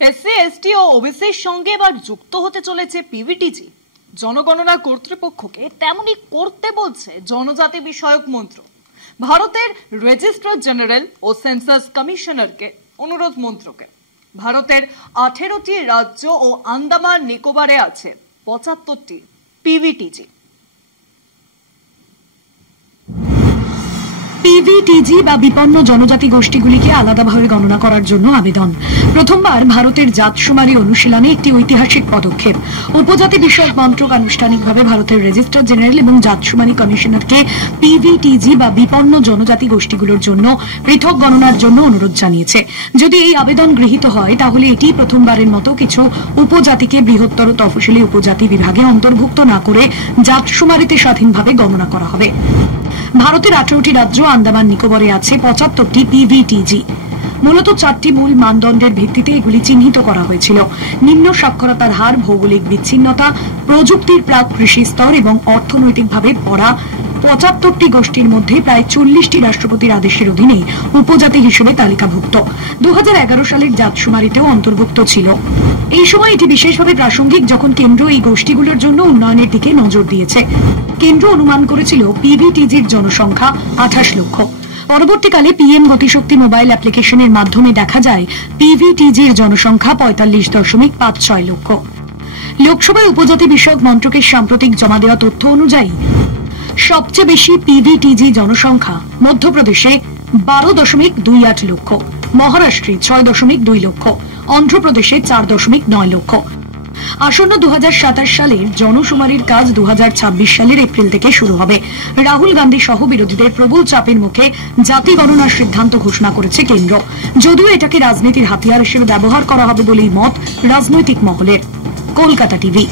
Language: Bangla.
এসসি এসটি ও ওবিসির সঙ্গে এবার যুক্ত হতে চলেছে পিভিটিজি। জনগণনা কর্তৃপক্ষকে তেমনি করতে বলছে জনজাতি বিষয়ক মন্ত্রক। ভারতের রেজিস্ট্রার জেনারেল ও সেন্সাস কমিশনারকে অনুরোধ মন্ত্রকের। ভারতের 18টি রাজ্য ও আন্দামান নিকোবরে আছে 75টি পিভিটিজি। পিভিটিজি বা বিপন্ন জনজাতি গোষ্ঠীগুলিকে আলাদাভাবে গণনা করার জন্য আবেদন। প্রথমবার ভারতের জাতশুমারি অনুশীলনে একটি ঐতিহাসিক পদক্ষেপ। উপজাতি বিষয়ক মন্ত্রক আনুষ্ঠানিকভাবে ভারতের রেজিস্ট্রার জেনারেল এবং জাতশুমারি কমিশনারকে পিভিটিজি বা বিপন্ন জনজাতি গোষ্ঠীগুলোর জন্য পৃথক গণনার জন্য অনুরোধ জানিয়েছে। যদি এই আবেদন গৃহীত হয় তাহলে এটি প্রথমবারের মতো কিছু উপজাতিকে বৃহত্তর তফসিলি উপজাতি বিভাগে অন্তর্ভুক্ত না করে জাতশুমারিতে স্বাধীনভাবে গণনা করা হবে। ভারতের 18টি রাজ্য আন্দামান নিকোবরে আছে 75টি পিভিটিজি। মূলত 4টি মূল মানদণ্ডের ভিত্তিতে এগুলি চিহ্নিত করা হয়েছিল: নিম্ন সাক্ষরতার হার, ভৌগোলিক বিচ্ছিন্নতা, প্রযুক্তির প্রাক কৃষি স্তর এবং অর্থনৈতিকভাবে পড়া। 75টি গোষ্ঠীর মধ্যে প্রায় 40টি রাষ্ট্রপতির আদেশের অধীনে উপজাতি হিসেবে তালিকাভুক্ত। 2011 সালের জাতশুমারিতেও অন্তর্ভুক্ত ছিল। এই সময় এটি বিশেষভাবে প্রাসঙ্গিক যখন কেন্দ্র এই গোষ্ঠীগুলোর জন্য উন্নয়নের দিকে নজর দিয়েছে। কেন্দ্র অনুমান করেছিল পিভিটিজির জনসংখ্যা 28 লক্ষ। পরবর্তীকালে পিএম গতিশক্তি মোবাইল অ্যাপ্লিকেশনের মাধ্যমে দেখা যায় পিভিটিজির জনসংখ্যা 45.56 লক্ষ। লোকসভায় উপজাতি বিষয়ক মন্ত্রকের সাম্প্রতিক জমা দেওয়া তথ্য অনুযায়ী সবচেয়ে বেশি পিভিটিজি জনসংখ্যা মধ্যপ্রদেশে 12.28 লক্ষ, মহারাষ্ট্রে 6.2 লক্ষ, অন্ধ্রপ্রদেশে 4.9 লক্ষ। আসন্ন 2027 সালের জনশুমারির কাজ 2026 সালের এপ্রিল থেকে শুরু হবে। রাহুল গান্ধী সহ বিরোধীদের প্রবল চাপের মুখে জাতি গণনার সিদ্ধান্ত ঘোষণা করেছে কেন্দ্র। যদিও এটাকে রাজনীতির হাতিয়ার হিসেবে ব্যবহার করা হবে বলেই মত রাজনৈতিক মহলের। কলকাতা টিভি।